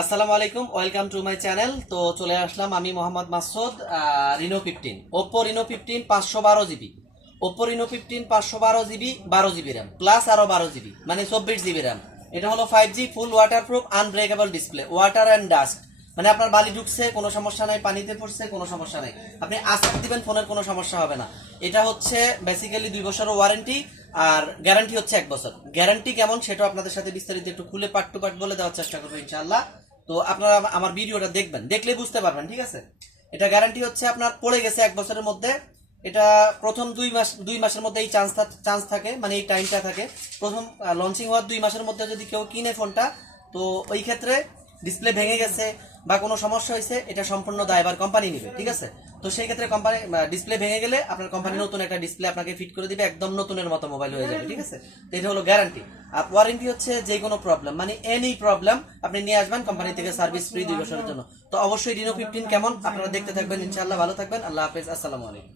আসসালামু আলাইকুম, welcome to my channel. তো চলে আসলাম আমি Mohammad Masud. Rhino 15, Oppo rhino 15 512 GB. Oppo rhino 15 512 GB, 12 GB RAM plus আরো 12 জিবি, মানে 24 জিবি র্যাম। এটা হলো 5G full waterproof unbreakable display, water and dust, মানে আপনার বালি ঢুকছে কোনো সমস্যা নাই, পানিতে পড়ছে কোনো সমস্যা নাই, আপনি আস্তে দিবেন ফোনের কোনো সমস্যা হবে না। এটা হচ্ছে বেসিক্যালি 2 বছরের ওয়ারেন্টি, আর গ্যারান্টি হচ্ছে 1 বছর। গ্যারান্টি কেমন সেটাও আপনাদের সাথে বিস্তারিত একটু খুলে পার্ট টু পার্ট বলে দেওয়ার চেষ্টা করবো ইনশাআল্লাহ। তো আপনারা আমার ভিডিওটা দেখবেন, দেখলে বুঝতে পারবেন, ঠিক আছে। এটা গ্যারান্টি হচ্ছে আপনার পড়ে গেছে 1 বছরের মধ্যে। এটা প্রথম 2 মাসের মধ্যে এই চান্স থাকে, মানে এই টাইমটা থাকে। প্রথম লঞ্চিং হওয়ার 2 মাসের মধ্যে যদি কেউ কিনে ফোনটা, তো ওই ক্ষেত্রে ডিসপ্লে ভেঙে গেছে বা কোনো সমস্যা হয়েছে, এটা সম্পূর্ণ দায়ভার কোম্পানি নেবে, ঠিক আছে। তো সেই ক্ষেত্রে কোম্পানি ডিসপ্লে ভেঙে গেলে আপনার কোম্পানি নতুন একটা ডিসপ্লে আপনাকে ফিট করে দিবে, একদম নতুনের মতো মোবাইল হয়ে যাবে, ঠিক আছে। তো এটা হলো গ্যারান্টি। আর ওয়ারেন্টি হচ্ছে যে কোনো প্রবলেম, মানে এনি প্রবলেম আপনি নিয়ে আসবেন কোম্পানি থেকে, সার্ভিস ফ্রি 2 বছরের জন্য। তো অবশ্যই রিনো 15 কেমন আপনারা দেখতে থাকবেন ইনশাআল্লাহ। ভালো থাকবেন, আল্লাহ হাফেজ, আসসালামু আলাইকুম।